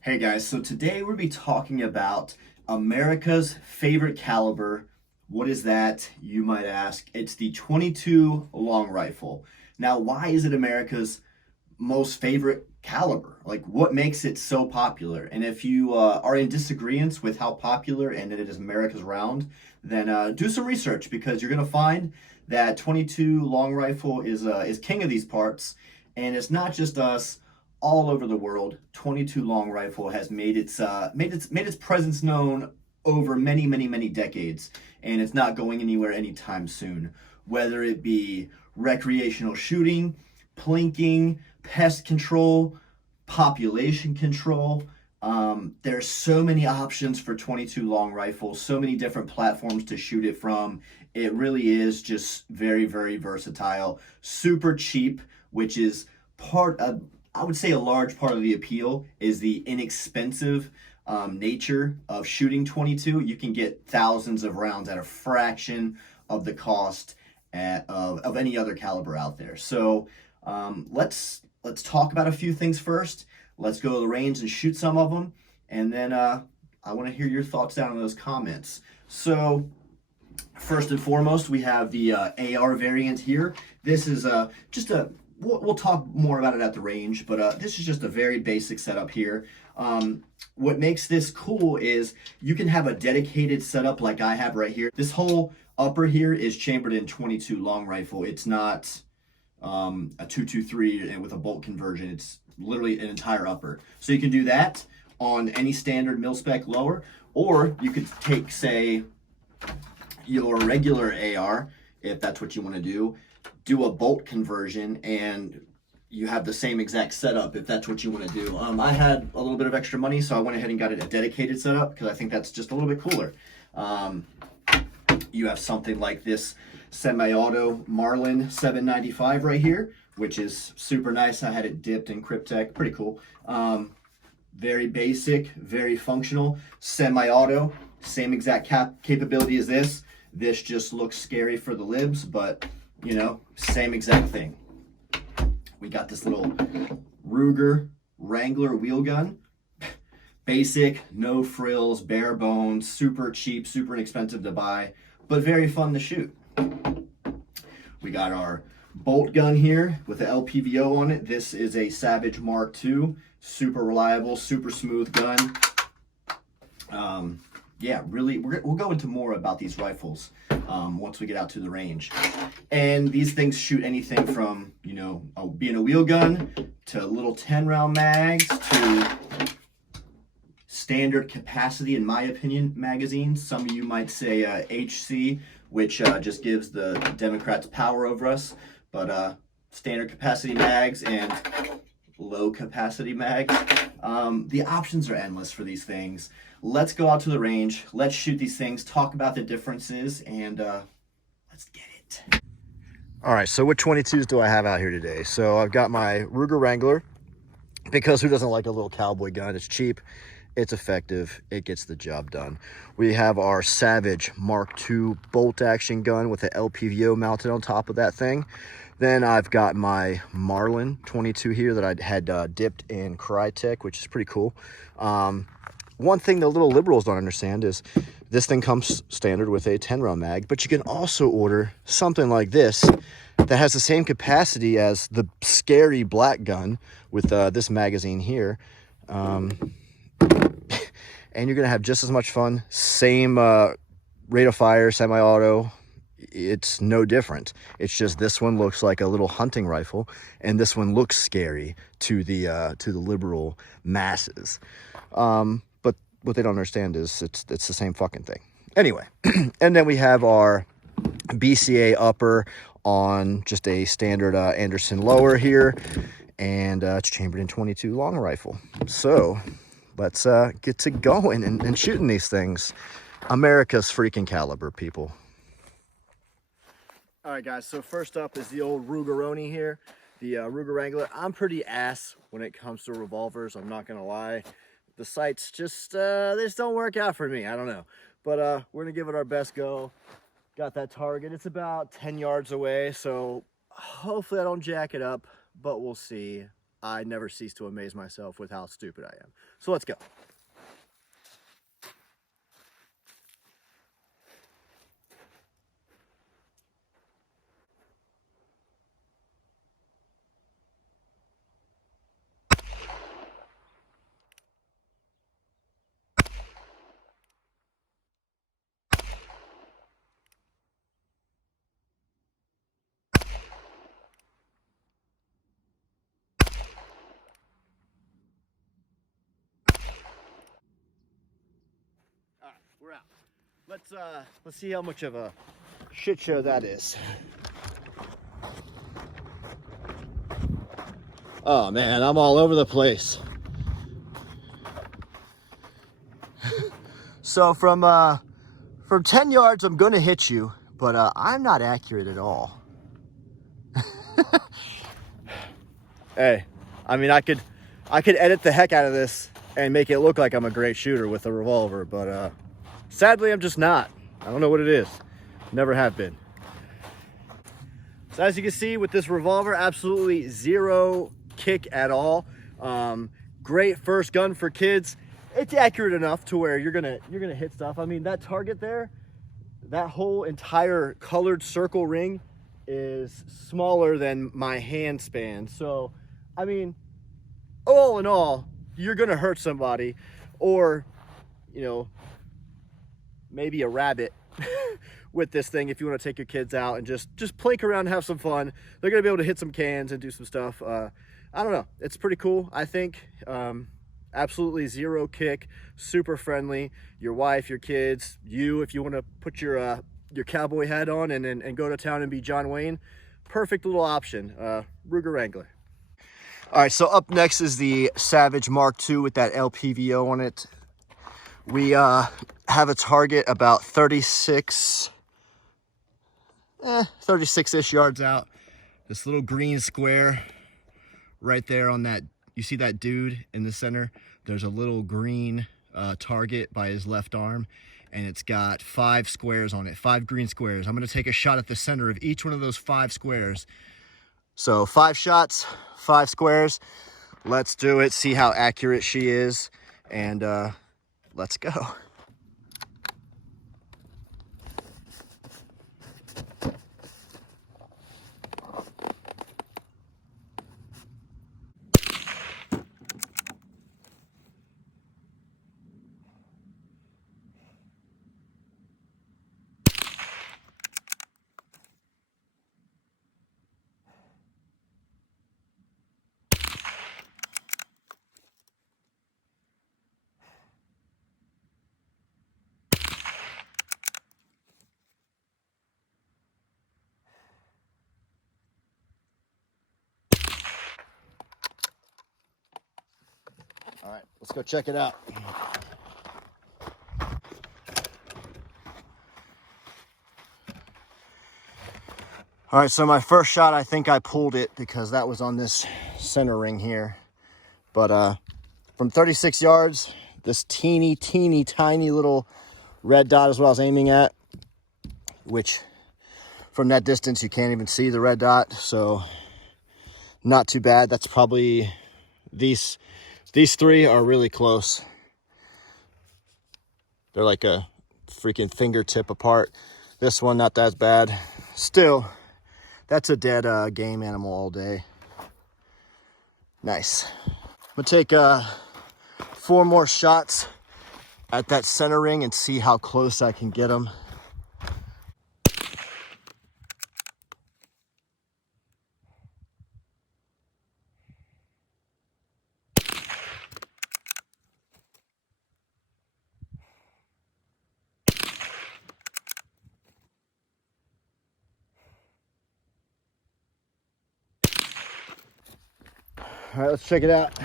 Hey guys, so today we'll be talking about America's favorite caliber. What is that, you might ask? It's the 22 long rifle. Now, why is it America's most favorite caliber? Like, what makes it so popular? And if you are in disagreement with how popular and it is America's round, then do some research because you're going to find that 22 long rifle is king of these parts. And it's not just us. All over the world, 22 long rifle has made its presence known over many decades, and it's not going anywhere anytime soon. Whether it be recreational shooting, plinking, pest control, population control. There's so many options for 22 long rifles, so many different platforms to shoot it from. It really is just very versatile, super cheap, which is part of, I would say, a large part of the appeal is the inexpensive nature of shooting 22. You can get thousands of rounds at a fraction of the cost of any other caliber out there. So let's talk about a few things first. Let's go to the range and shoot some of them, and then I want to hear your thoughts down in those comments. So first and foremost, we have the AR variant here. This is just a we'll talk more about it at the range, but this is just a very basic setup here. What makes this cool is you can have a dedicated setup like I have right here. This whole upper here is chambered in 22 long rifle. It's not a 223 and with a bolt conversion. It's literally an entire upper. So you can do that on any standard mil-spec lower, or you could take, say, your regular AR, if that's what you want to do a bolt conversion, and you have the same exact setup if that's what you want to do. I had a little bit of extra money, so I went ahead and got it a dedicated setup because I think that's just a little bit cooler. You have something like this semi-auto Marlin 795 right here, which is super nice. I had it dipped in Cryptek, pretty cool. Very basic, very functional, semi-auto, same exact capability as this. This just looks scary for the libs, but you know, same exact thing. We got this little Ruger Wrangler wheel gun. Basic, no frills, bare bones, super cheap, super inexpensive to buy, but very fun to shoot. We got our bolt gun here with the LPVO on it. This is a Savage Mark II. Super reliable, super smooth gun. Yeah, really, we'll go into more about these rifles once we get out to the range. And these things shoot anything from, you know, being a wheel gun to little 10-round mags to standard capacity, in my opinion, magazines. Some of you might say HC, which just gives the Democrats power over us. But standard capacity mags and low capacity mags. The options are endless for these things. Let's go out to the range. Let's shoot these things, talk about the differences, and let's get it. All right, so what 22s do I have out here today? So I've got my Ruger Wrangler, because who doesn't like a little cowboy gun? It's cheap, it's effective, it gets the job done. We have our Savage Mark II bolt action gun with the LPVO mounted on top of that thing. Then I've got my Marlin 22 here that I had dipped in Crytek, which is pretty cool. One thing the little liberals don't understand is this thing comes standard with a 10-round mag, but you can also order something like this that has the same capacity as the scary black gun with this magazine here. And you're going to have just as much fun. Same rate of fire, semi-auto. It's no different. It's just this one looks like a little hunting rifle, and this one looks scary to the liberal masses. But what they don't understand is it's the same fucking thing. Anyway, and then we have our BCA upper on just a standard Anderson lower here, and it's chambered in 22 long rifle. So let's get to going and shooting these things. America's freaking caliber, people. All right, guys, so first up is the old Rugeroni here, the Ruger Wrangler. I'm pretty ass when it comes to revolvers, I'm not gonna lie. The sights just, they just don't work out for me, I don't know. But we're gonna give it our best go. Got that target, it's about 10 yards away, so hopefully I don't jack it up, but we'll see. I never cease to amaze myself with how stupid I am. So let's go. All right, we're out. Let's see how much of a shit show that is. Oh man, I'm all over the place. So from 10 yards, I'm gonna hit you, but I'm not accurate at all. Hey, I mean, I could edit the heck out of this and make it look like I'm a great shooter with a revolver, but sadly, I'm just not. I don't know what it is. Never have been. So as you can see with this revolver, absolutely zero kick at all. Great first gun for kids. It's accurate enough to where you're gonna hit stuff. I mean, that target there, that whole entire colored circle ring is smaller than my hand span. So, I mean, all in all, you're gonna hurt somebody, or, you know, maybe a rabbit with this thing if you want to take your kids out and just plink around and have some fun. They're gonna be able to hit some cans and do some stuff. I don't know, it's pretty cool, I think. Absolutely zero kick, super friendly. Your wife, your kids, you, if you want to put your cowboy hat on and go to town and be John Wayne, perfect little option. Ruger Wrangler. All right, so up next is the Savage Mark II with that LPVO on it. We have a target about 36-ish yards out. This little green square right there on that, you see that dude in the center? There's a little green target by his left arm, and it's got 5 squares on it, 5 green squares. I'm gonna take a shot at the center of each one of those 5 squares. So 5 shots, 5 squares. Let's do it, see how accurate she is, and let's go. All right, let's go check it out. All right, so my first shot, I think I pulled it because that was on this center ring here. But from 36 yards, this teeny tiny little red dot is what I was aiming at, which from that distance, you can't even see the red dot. So not too bad. That's probably, these 3 are really close. They're like a freaking fingertip apart. This one, not that bad. Still, that's a dead game animal all day. Nice. I'm gonna take 4 more shots at that center ring and see how close I can get them. All right, let's check it out.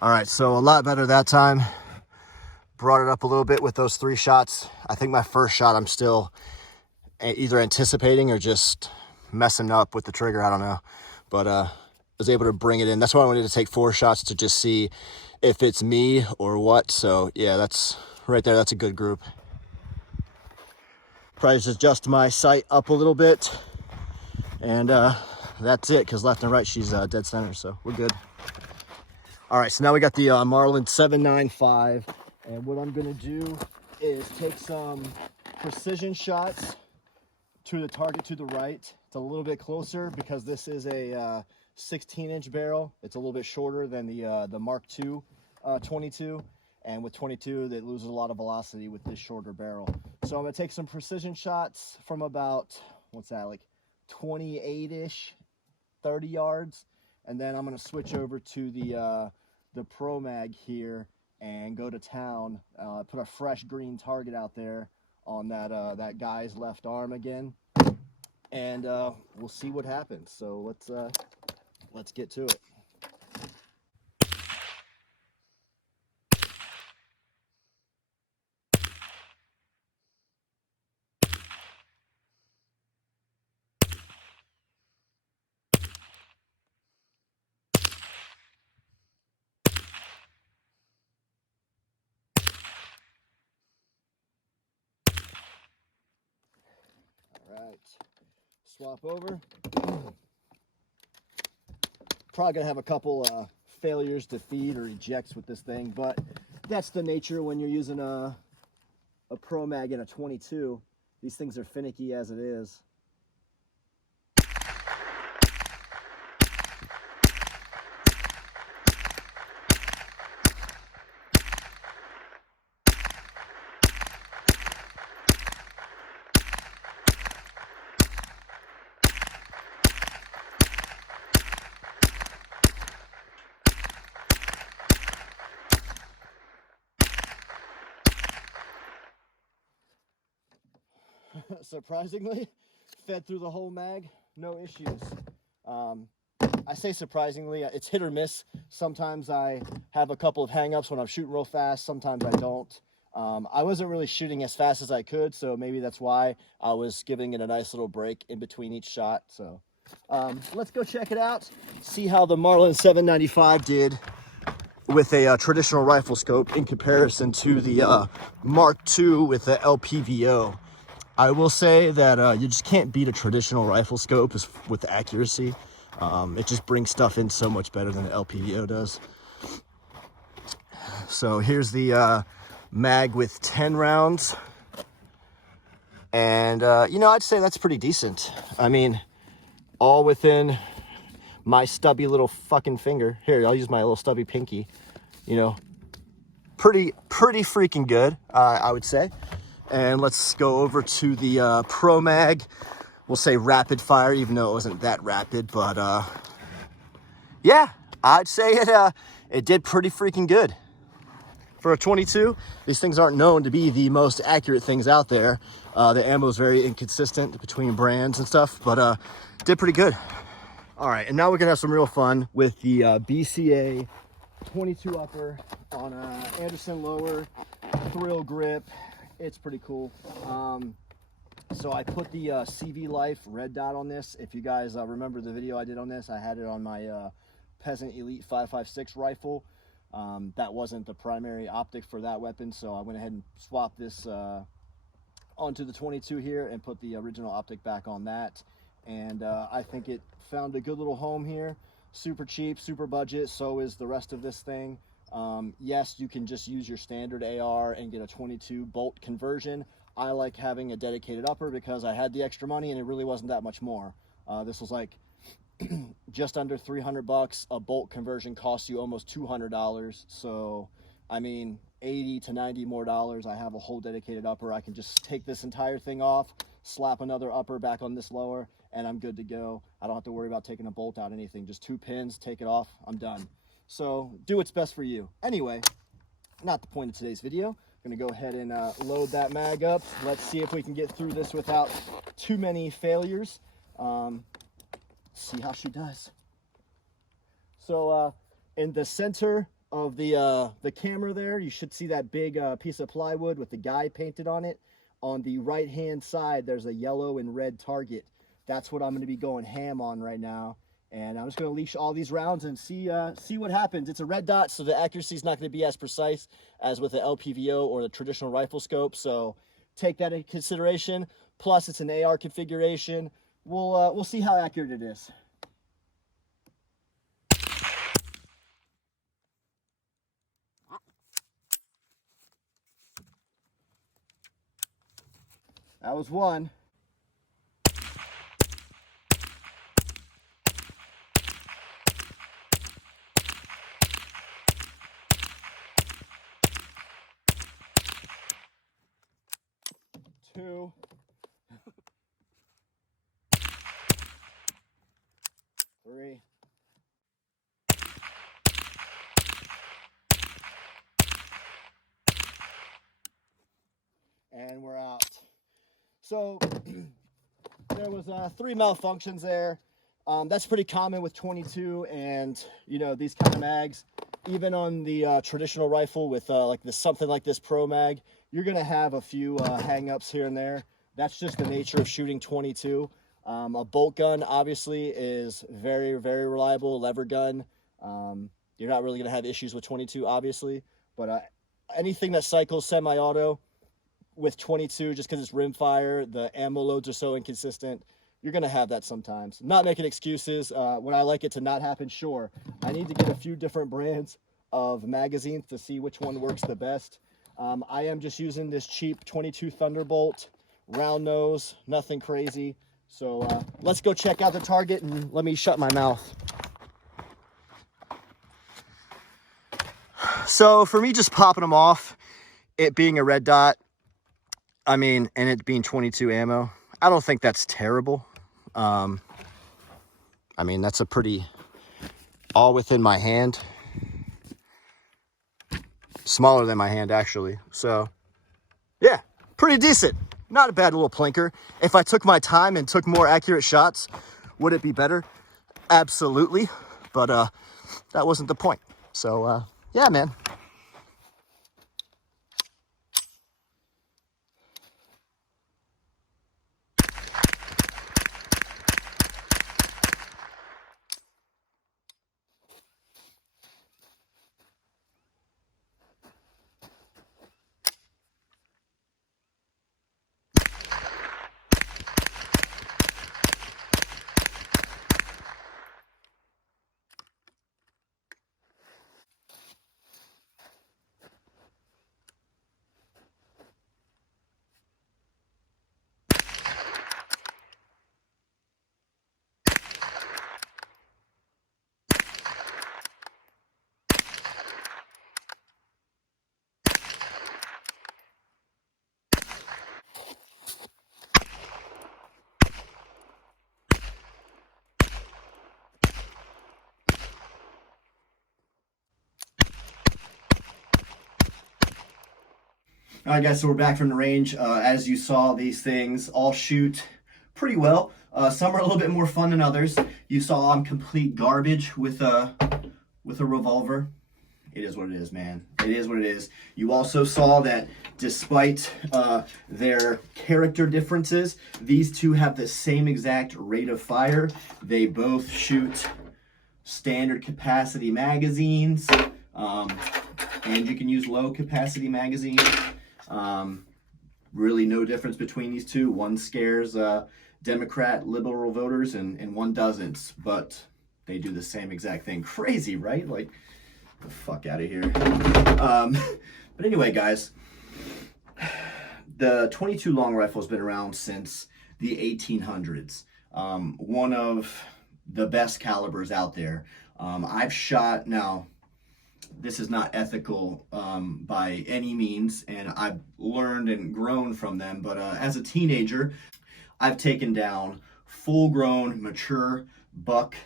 All right, so a lot better that time. Brought it up a little bit with those 3 shots. I think my first shot, I'm still either anticipating or just messing up with the trigger. I don't know, but was able to bring it in. That's why I wanted to take 4 shots to just see if it's me or what. So yeah, that's right there. That's a good group. Probably just adjust my sight up a little bit And that's it, because left and right, she's dead center, so we're good. All right, so now we got the Marlin 795, and what I'm gonna do is take some precision shots to the target to the right. It's a little bit closer because this is a 16-inch barrel. It's a little bit shorter than the Mark II 22, and with 22, that loses a lot of velocity with this shorter barrel. So I'm gonna take some precision shots from about, what's that, like 28-ish, 30 yards, and then I'm gonna switch over to the Pro Mag here and go to town. Put a fresh green target out there on that guy's left arm again, and we'll see what happens. So let's get to it. Right, swap over. Probably gonna have a couple failures to feed or ejects with this thing, but that's the nature when you're using a Pro Mag and a 22. These things are finicky as it is. Surprisingly, fed through the whole mag, no issues. I say surprisingly, it's hit or miss. Sometimes I have a couple of hang-ups when I'm shooting real fast, sometimes I don't. I wasn't really shooting as fast as I could, so maybe that's why I was giving it a nice little break in between each shot. So let's go check it out, see how the Marlin 795 did with a traditional rifle scope in comparison to the Mark II with the LPVO. I will say that you just can't beat a traditional rifle scope with accuracy. It just brings stuff in so much better than the LPVO does. So here's the mag with 10 rounds. And, you know, I'd say that's pretty decent. I mean, all within my stubby little fucking finger. Here, I'll use my little stubby pinky. You know, pretty freaking good, I would say. And let's go over to the Pro Mag. We'll say rapid fire, even though it wasn't that rapid, but yeah, I'd say it did pretty freaking good. For a 22, these things aren't known to be the most accurate things out there. The ammo is very inconsistent between brands and stuff, but did pretty good. All right, and now we're gonna have some real fun with the BCA 22 upper on Anderson lower, thrill grip. It's pretty cool. So I put the CV Life red dot on this. If you guys remember the video I did on this, I had it on my Peasant Elite 5.56 rifle. That wasn't the primary optic for that weapon, so I went ahead and swapped this onto the 22 here and put the original optic back on that. And I think it found a good little home here. Super cheap, super budget, so is the rest of this thing. Yes, you can just use your standard AR and get a 22 bolt conversion. I like having a dedicated upper because I had the extra money and it really wasn't that much more. This was like just under 300 bucks. A bolt conversion costs you almost $200. So, I mean, 80 to 90 more dollars. I have a whole dedicated upper. I can just take this entire thing off, slap another upper back on this lower, and I'm good to go. I don't have to worry about taking a bolt out, anything. Just 2 pins, take it off, I'm done. So do what's best for you. Anyway, not the point of today's video. I'm gonna go ahead and load that mag up. Let's see if we can get through this without too many failures. See how she does. So in the center of the camera there, you should see that big piece of plywood with the guy painted on it. On the right hand side, there's a yellow and red target. That's what I'm gonna be going ham on right now. And I'm just going to leash all these rounds and see what happens. It's a red dot, so the accuracy is not going to be as precise as with the LPVO or the traditional rifle scope. So take that into consideration. Plus, it's an AR configuration. we'll see how accurate it is. That was one. Two. Three. And we're out. So there was 3 malfunctions there. That's pretty common with 22 and these kind of mags. Even on the traditional rifle with like something like this Pro Mag, you're gonna have a few hang-ups here and there. That's just the nature of shooting 22. A bolt gun obviously is very, very reliable. Lever gun, you're not really gonna have issues with 22 obviously, but anything that cycles semi-auto with 22, just because it's rimfire, the ammo loads are so inconsistent, you're gonna have that sometimes. I'm not making excuses. Would I like it to not happen? Sure. I need to get a few different brands of magazines to see which one works the best. I am just using this cheap 22 Thunderbolt, round nose, nothing crazy. So let's go check out the target and let me shut my mouth. So for me just popping them off, it being a red dot, I mean, and it being 22 ammo, I don't think that's terrible. I mean, that's a pretty, all within my hand. Smaller than my hand, actually. So, yeah, pretty decent. Not a bad little plinker. If I took my time and took more accurate shots, would it be better? Absolutely. But that wasn't the point. So, yeah, man. All right, guys, so we're back from the range. As you saw, these things all shoot pretty well. Some are a little bit more fun than others. You saw I'm complete garbage with a revolver. It is what it is, man. It is what it is. You also saw that despite their character differences, these two have the same exact rate of fire. They both shoot standard capacity magazines, and you can use low capacity magazines. Really no difference between these two. One scares Democrat liberal voters and one doesn't, but they do the same exact thing. Crazy, right? Like, the fuck out of here. But anyway, guys, the 22 long rifle has been around since the 1800s. One of the best calibers out there. I've shot, now this is not ethical by any means, and I've learned and grown from them, but as a teenager, I've taken down full-grown, mature buck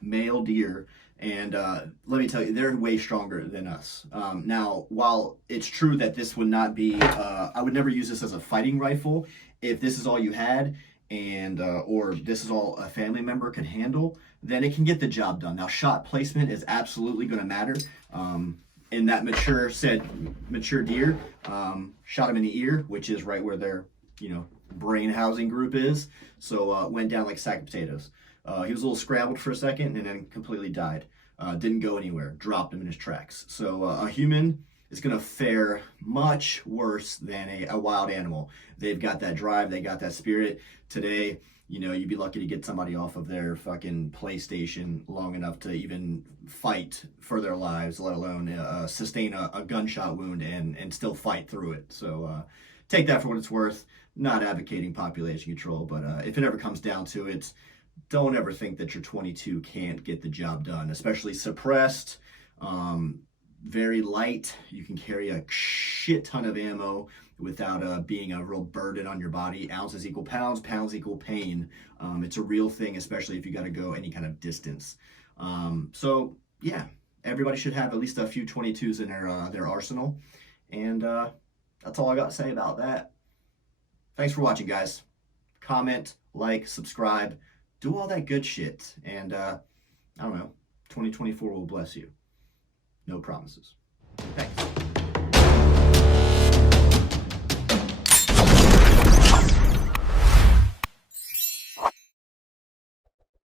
male deer, and let me tell you, they're way stronger than us. Now, while it's true that this would not be, I would never use this as a fighting rifle. If this is all you had, and or this is all a family member could handle, then it can get the job done. Now, shot placement is absolutely going to matter. In that mature deer, shot him in the ear, which is right where their brain housing group is. So went down like a sack of potatoes. He was a little scrambled for a second and then completely died. Didn't go anywhere. Dropped him in his tracks. So a human is going to fare much worse than a wild animal. They've got that drive. They got that spirit. Today, You know, you'd be lucky to get somebody off of their fucking PlayStation long enough to even fight for their lives, let alone sustain a gunshot wound and still fight through it. So take that for what it's worth. Not advocating population control, but if it ever comes down to it, don't ever think that your 22 can't get the job done, especially suppressed, very light. You can carry a shit ton of ammo without being a real burden on your body. Ounces equal pounds, pounds equal pain. It's a real thing, especially if you got to go any kind of distance. So yeah, everybody should have at least a few 22s in their arsenal. And that's all I got to say about that. Thanks for watching, guys. Comment, like, subscribe, do all that good shit. And I don't know, 2024 will bless you. No promises. Thanks.